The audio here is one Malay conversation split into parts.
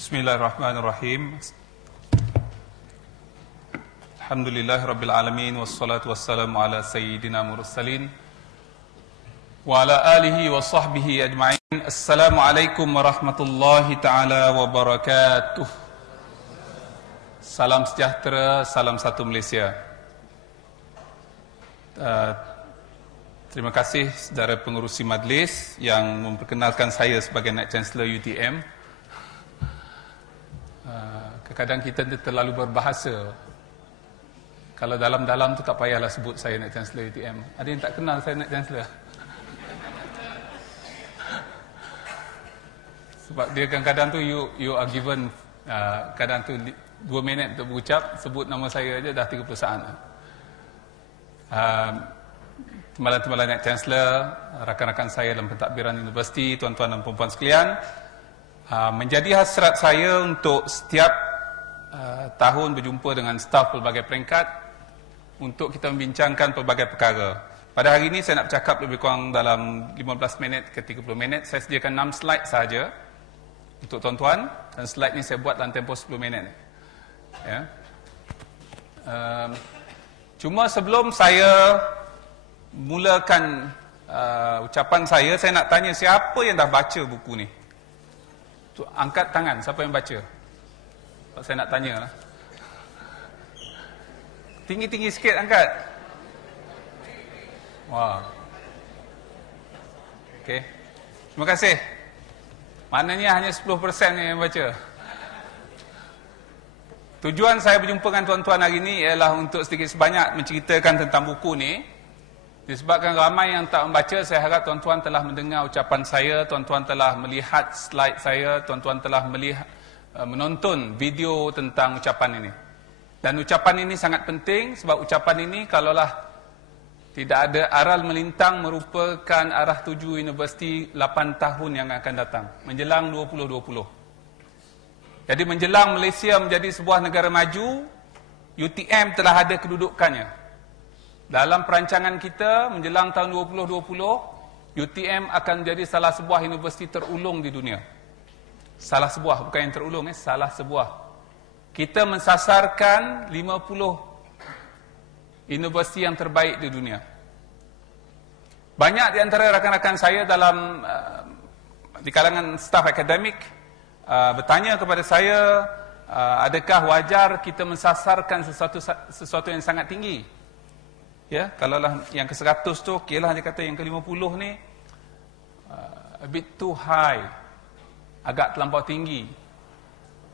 Bismillahirrahmanirrahim. Alhamdulillahirabbil alamin wassalatu wassalamu ala sayyidina mursalin wa ala alihi wa sahbihi ajma'in. Assalamualaikum warahmatullahi taala wabarakatuh. Salam sejahtera, salam satu Malaysia. Terima kasih saudara pengerusi majlis yang memperkenalkan saya sebagai Naib Chancellor UTM. Kadang-kadang kita terlalu berbahasa. Kalau dalam-dalam tu tak payahlah sebut saya Naib Chancellor UTM. Ada yang tak kenal saya Naib Chancellor? Sebab dia kadang-kadang tu you are given kadang tu 2 minit untuk berucap, sebut nama saya aja dah 30 saat. Timbalan-timbalan Naib Chancellor, rakan-rakan saya dalam pentadbiran universiti, tuan-tuan dan puan-puan sekalian, menjadi hasrat saya untuk setiap tahun berjumpa dengan staf pelbagai peringkat untuk kita membincangkan pelbagai perkara. Pada hari ini saya nak bercakap lebih kurang dalam 15 minit ke 30 minit. Saya sediakan 6 slide sahaja untuk tuan-tuan, dan slide ni saya buat dalam tempoh 10 minit. Ya. Cuma sebelum saya mulakan ucapan saya nak tanya siapa yang dah baca buku ni? Angkat tangan, siapa yang baca? Saya nak tanya lah. Tinggi-tinggi sikit angkat. Wah. Okey. Terima kasih. Maknanya hanya 10% yang baca. Tujuan saya berjumpa dengan tuan-tuan hari ini ialah untuk sedikit sebanyak menceritakan tentang buku ni. Disebabkan ramai yang tak membaca, saya harap tuan-tuan telah mendengar ucapan saya, tuan-tuan telah melihat slide saya, tuan-tuan telah menonton video tentang ucapan ini. Dan ucapan ini sangat penting sebab ucapan ini kalaulah tidak ada aral melintang merupakan arah tuju universiti 8 tahun yang akan datang, menjelang 2020. Jadi menjelang Malaysia menjadi sebuah negara maju, UTM telah ada kedudukannya. Dalam perancangan kita menjelang tahun 2020, UTM akan menjadi salah sebuah universiti terulung di dunia. Salah sebuah, bukan yang terulung, salah sebuah. Kita mensasarkan 50 universiti yang terbaik di dunia. Banyak di antara rakan-rakan saya dalam di kalangan staf akademik bertanya kepada saya, adakah wajar kita mensasarkan sesuatu yang sangat tinggi? Ya, kalaulah yang ke-100 tu, okeylah, dia kata yang ke-50 ni a bit too high, agak terlampau tinggi.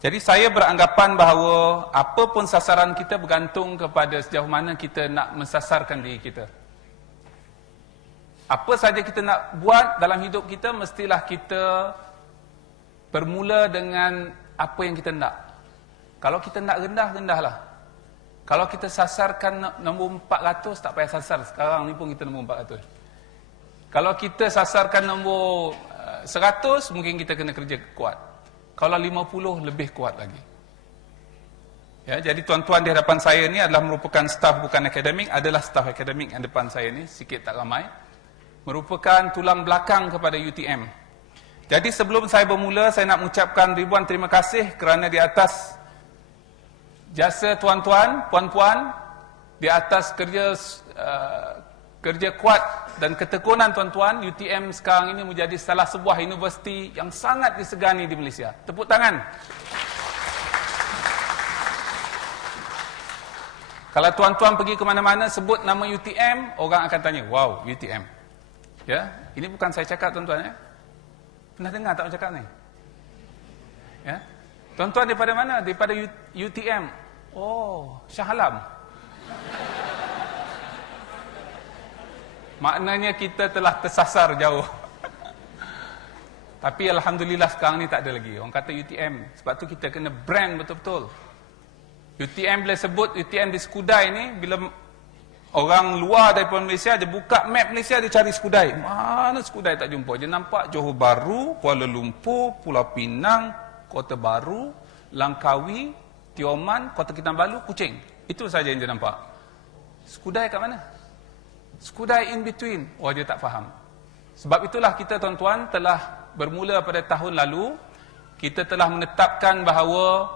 Jadi saya beranggapan bahawa apa pun sasaran kita bergantung kepada sejauh mana kita nak mensasarkan diri kita. Apa saja kita nak buat dalam hidup kita, mestilah kita bermula dengan apa yang kita nak. Kalau kita nak rendah, rendahlah. Kalau kita sasarkan nombor 400, tak payah sasar. Sekarang ni pun kita nombor 400. Kalau kita sasarkan nombor 100, mungkin kita kena kerja kuat. Kalau 50, lebih kuat lagi. Ya, jadi tuan-tuan di hadapan saya ni adalah merupakan staf bukan akademik, adalah staf akademik yang depan saya ni, sikit tak ramai. Merupakan tulang belakang kepada UTM. Jadi sebelum saya bermula, saya nak mengucapkan ribuan terima kasih kerana di atas jasa tuan-tuan, puan-puan, di atas kerja kuat dan ketekunan tuan-tuan, UTM sekarang ini menjadi salah sebuah universiti yang sangat disegani di Malaysia. Tepuk tangan. Kalau tuan-tuan pergi ke mana-mana sebut nama UTM, orang akan tanya, wow, UTM. Ya, ini bukan saya cakap tuan-tuan ya. Pernah dengar tak cakap ni? Ya. Tuan-tuan daripada mana? Daripada UTM. Oh, Shah Alam. Maknanya kita telah tersasar jauh. Tapi alhamdulillah sekarang ni tak ada lagi. Orang kata UTM. Sebab tu kita kena brand betul-betul. UTM bila sebut UTM di Skudai ni, bila orang luar daripada Malaysia, dia buka map Malaysia, dia cari Skudai. Mana Skudai tak jumpa. Dia nampak Johor Bahru, Kuala Lumpur, Pulau Pinang, Kota Baru, Langkawi, Tioman, Kota Kinabalu, Kuching. Itu saja yang dia nampak. Skudai kat mana? Skudai in between. Oh, dia tak faham. Sebab itulah kita tuan-tuan telah bermula pada tahun lalu kita telah menetapkan bahawa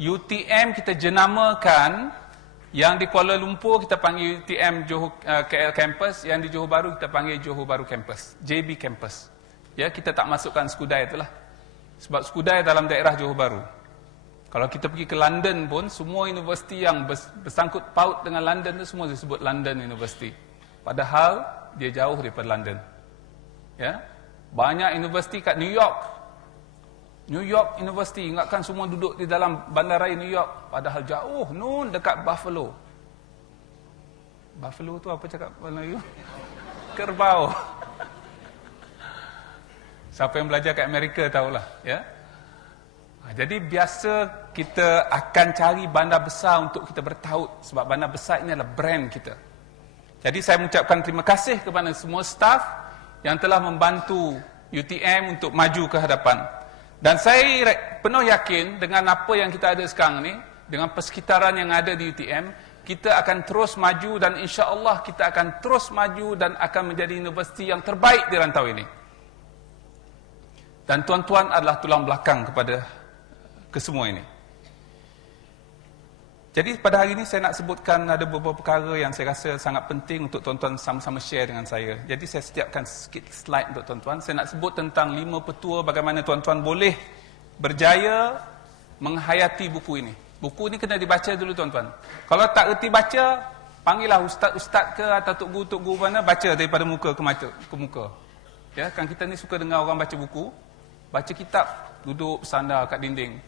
UTM kita jenamakan, yang di Kuala Lumpur kita panggil UTM Johor KL Campus, yang di Johor Bahru kita panggil Johor Bahru Campus, JB Campus. Ya, kita tak masukkan Skudai itulah. Sebab Skudai dalam daerah Johor Bahru. Kalau kita pergi ke London pun, semua universiti yang bersangkut paut dengan London itu semua disebut London University. Padahal dia jauh daripada London. Ya. Banyak universiti kat New York. New York University, ingatkan semua duduk di dalam bandaraya New York, padahal jauh nun dekat Buffalo. Buffalo tu apa cakap Melayu? Kerbau. Siapa yang belajar kat Amerika tahulah, ya. Jadi biasa kita akan cari bandar besar untuk kita bertaut, sebab bandar besar ini adalah brand kita. Jadi saya mengucapkan terima kasih kepada semua staf yang telah membantu UTM untuk maju ke hadapan. Dan saya penuh yakin dengan apa yang kita ada sekarang ni, dengan persekitaran yang ada di UTM, kita akan terus maju dan insya-Allah kita akan terus maju dan akan menjadi universiti yang terbaik di rantau ini. Dan tuan-tuan adalah tulang belakang kepada kesemua ini. Jadi pada hari ini saya nak sebutkan ada beberapa perkara yang saya rasa sangat penting untuk tuan-tuan sama-sama share dengan saya. Jadi saya sediakan sikit slide untuk tuan-tuan. Saya nak sebut tentang 5 petua bagaimana tuan-tuan boleh berjaya menghayati buku ini. Buku ini kena dibaca dulu tuan-tuan. Kalau tak erti baca, panggillah ustaz-ustaz ke atau tok guru mana, baca daripada muka ke muka. Ya, kan kita ni suka dengar orang baca buku, baca kitab, duduk bersandar kat dinding.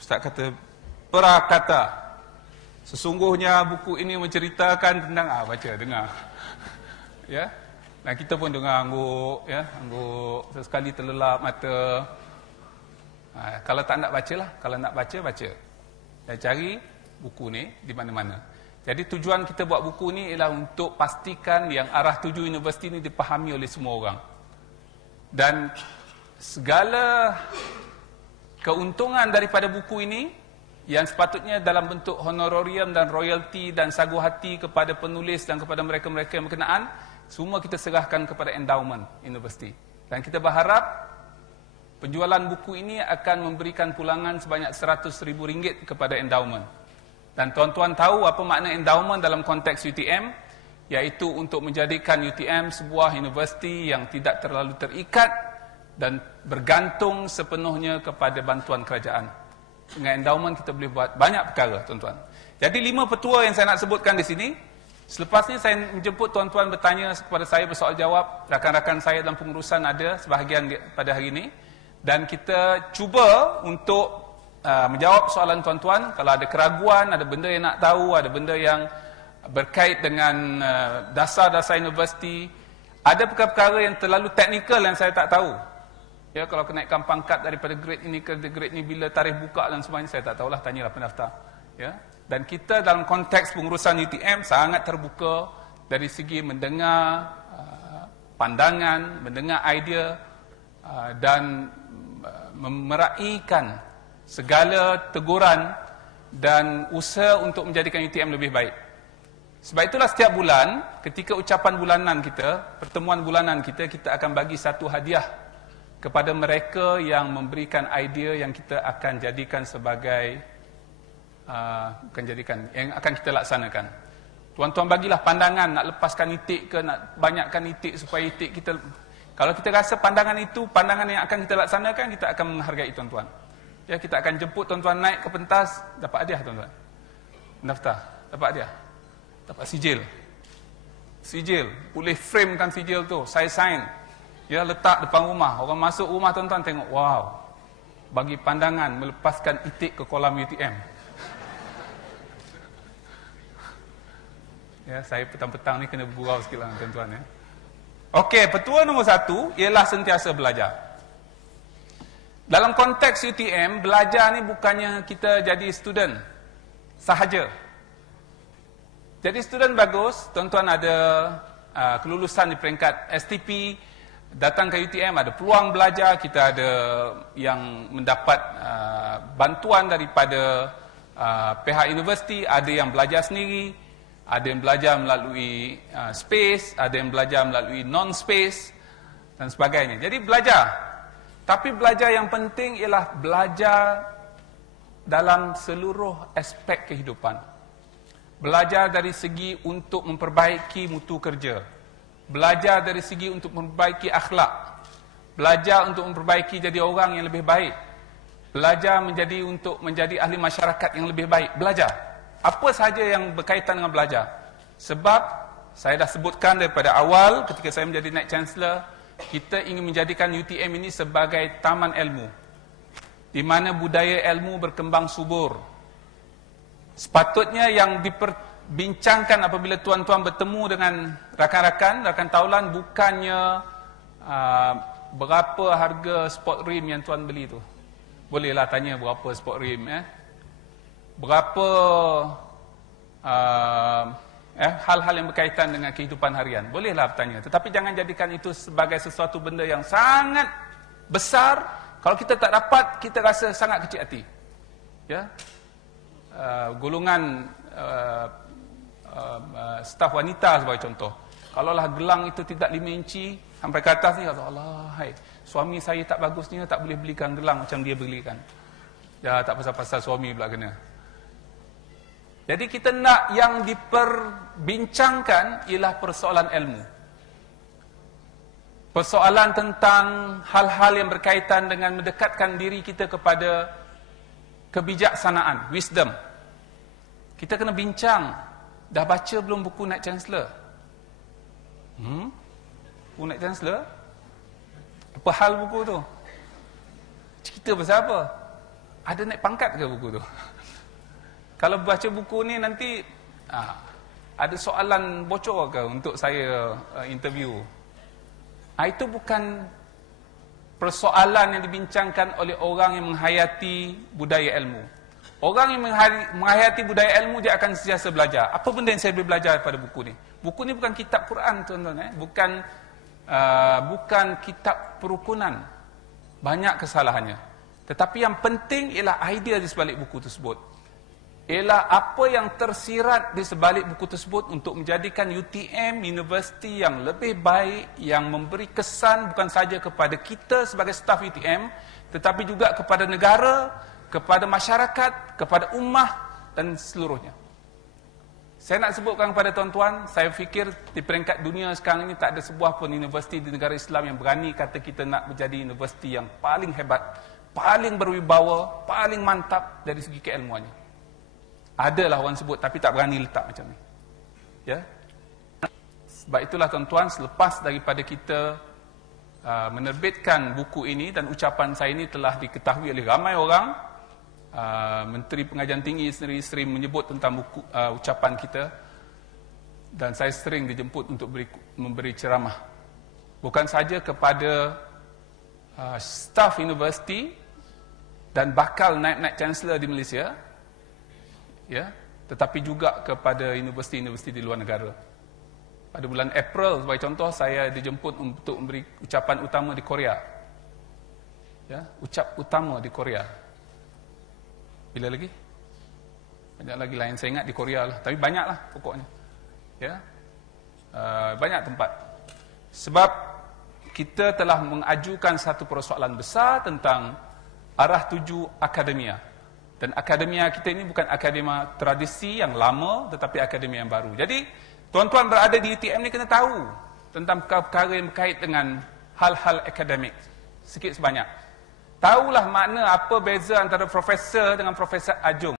Ustaz kata, Prakata. Sesungguhnya buku ini menceritakan tentang baca, dengar. Ya. Dan kita pun dengar angguk, ya, angguk, sesekali terlelap mata. Kalau tak nak bacalah, kalau nak baca, baca. Dan cari buku ni di mana-mana. Jadi tujuan kita buat buku ni ialah untuk pastikan yang arah tuju universiti ni dipahami oleh semua orang. Dan segala keuntungan daripada buku ini yang sepatutnya dalam bentuk honorarium dan royalty dan sagu hati kepada penulis dan kepada mereka-mereka yang berkenaan, semua kita serahkan kepada endowment universiti. Dan kita berharap penjualan buku ini akan memberikan pulangan sebanyak RM100,000 kepada endowment. Dan tuan-tuan tahu apa makna endowment dalam konteks UTM, iaitu untuk menjadikan UTM sebuah universiti yang tidak terlalu terikat dan bergantung sepenuhnya kepada bantuan kerajaan. Dengan endowment kita boleh buat banyak perkara, tuan-tuan. Jadi 5 petua yang saya nak sebutkan di sini. Selepas ni saya menjemput tuan-tuan bertanya kepada saya, bersoal jawab. Rakan-rakan saya dalam pengurusan ada sebahagian pada hari ini. Dan kita cuba untuk menjawab soalan tuan-tuan. Kalau ada keraguan, ada benda yang nak tahu, ada benda yang berkait dengan dasar-dasar universiti, ada perkara-perkara yang terlalu teknikal yang saya tak tahu. Ya, kalau kenaikkan pangkat daripada grade ini ke grade ini, bila tarikh buka dan sebagainya, saya tak tahulah, tanyalah pendaftar. Ya. Dan kita dalam konteks pengurusan UTM sangat terbuka dari segi mendengar pandangan, mendengar idea dan meraikan segala teguran dan usaha untuk menjadikan UTM lebih baik. Sebab itulah setiap bulan, ketika ucapan bulanan kita, pertemuan bulanan kita, kita akan bagi satu hadiah kepada mereka yang memberikan idea yang kita akan jadikan sebagai yang akan kita laksanakan. Tuan-tuan bagilah pandangan, nak lepaskan itik ke, nak banyakkan itik supaya itik kita. Kalau kita rasa pandangan itu pandangan yang akan kita laksanakan, kita akan menghargai tuan-tuan. Ya, kita akan jemput tuan-tuan naik ke pentas, dapat hadiah tuan-tuan. Daftar, dapat hadiah. Dapat sijil. Sijil, boleh framekan sijil tu, saya sign. Ya, letak depan rumah. Orang masuk rumah tuan-tuan tengok, wow, bagi pandangan melepaskan itik ke kolam UTM. Ya, saya petang-petang ni kena bergurau sikit lah tuan-tuan, ya. Okey, petua nombor 1 ialah sentiasa belajar. Dalam konteks UTM, belajar ni bukannya kita jadi student sahaja. Jadi student bagus, tuan-tuan ada kelulusan di peringkat STP, datang ke UTM ada peluang belajar, kita ada yang mendapat bantuan daripada pihak universiti, ada yang belajar sendiri, ada yang belajar melalui space, ada yang belajar melalui non-space dan sebagainya. Jadi belajar. Tapi belajar yang penting ialah belajar dalam seluruh aspek kehidupan. Belajar dari segi untuk memperbaiki mutu kerja. Belajar dari segi untuk memperbaiki akhlak. Belajar untuk memperbaiki jadi orang yang lebih baik. Belajar untuk menjadi ahli masyarakat yang lebih baik. Belajar. Apa sahaja yang berkaitan dengan belajar. Sebab saya dah sebutkan daripada awal ketika saya menjadi Naib Chancellor, kita ingin menjadikan UTM ini sebagai taman ilmu, di mana budaya ilmu berkembang subur. Sepatutnya yang diperbincangkan apabila tuan-tuan bertemu dengan rakan-rakan taulan bukannya berapa harga sport rim yang tuan beli tu. Bolehlah tanya berapa sport rim, berapa hal-hal yang berkaitan dengan kehidupan harian. Bolehlah bertanya, tetapi jangan jadikan itu sebagai sesuatu benda yang sangat besar. Kalau kita tak dapat, kita rasa sangat kecil hati. Ya, golongan staf wanita sebagai contoh. Kalaulah gelang itu tidak 5 inci sampai ke atas ni, Allah, hai, suami saya tak bagus ni, tak boleh belikan gelang macam dia belikan. Ya, tak pasal-pasal suami pula kena. Jadi kita nak yang diperbincangkan ialah persoalan ilmu. Persoalan tentang hal-hal yang berkaitan dengan mendekatkan diri kita kepada kebijaksanaan, wisdom. Kita kena bincang. Dah baca belum buku Naib Chancellor? Buku Naib Chancellor? Apa hal buku tu? Cerita pasal apa? Ada naik pangkat ke buku tu? Kalau baca buku ni nanti ada soalan bocor ke untuk saya interview? Itu bukan persoalan yang dibincangkan oleh orang yang menghayati budaya ilmu. Orang yang menghayati budaya ilmu, dia akan sentiasa belajar. Apa benda yang saya boleh belajar daripada buku ni? Buku ni bukan kitab Quran, tuan-tuan. Bukan kitab perukunan. Banyak kesalahannya. Tetapi yang penting ialah idea di sebalik buku tersebut. Ialah apa yang tersirat di sebalik buku tersebut untuk menjadikan UTM universiti yang lebih baik, yang memberi kesan bukan saja kepada kita sebagai staf UTM, tetapi juga kepada negara, kepada masyarakat, kepada ummah dan seluruhnya. Saya nak sebutkan kepada tuan-tuan, saya fikir di peringkat dunia sekarang ini tak ada sebuah pun universiti di negara Islam yang berani kata kita nak menjadi universiti yang paling hebat, paling berwibawa, paling mantap dari segi keilmuannya. Adalah orang sebut, tapi tak berani letak macam ni. Ya. Sebab itulah tuan-tuan, selepas daripada kita menerbitkan buku ini, dan ucapan saya ini telah diketahui oleh ramai orang, Menteri Pengajian Tinggi sendiri sering menyebut tentang buku, ucapan kita, dan saya sering dijemput untuk memberi ceramah. Bukan saja kepada staf universiti dan bakal naib-naib chancellor di Malaysia, ya, tetapi juga kepada universiti-universiti di luar negara. Pada bulan April sebagai contoh, saya dijemput untuk memberi ucapan utama di Korea. Ya, ucap utama di Korea. Bila lagi? Banyak lagi lah yang saya ingat di Korea lah, tapi banyaklah pokoknya. Ya. Banyak tempat. Sebab kita telah mengajukan satu persoalan besar tentang arah tuju akademia. Dan akademia kita ini bukan akademia tradisi yang lama, tetapi akademia yang baru. Jadi, tuan-tuan berada di UTM ni kena tahu tentang perkara yang berkait dengan hal-hal akademik. Sikit sebanyak. Tahulah makna apa beza antara profesor dengan profesor adjung.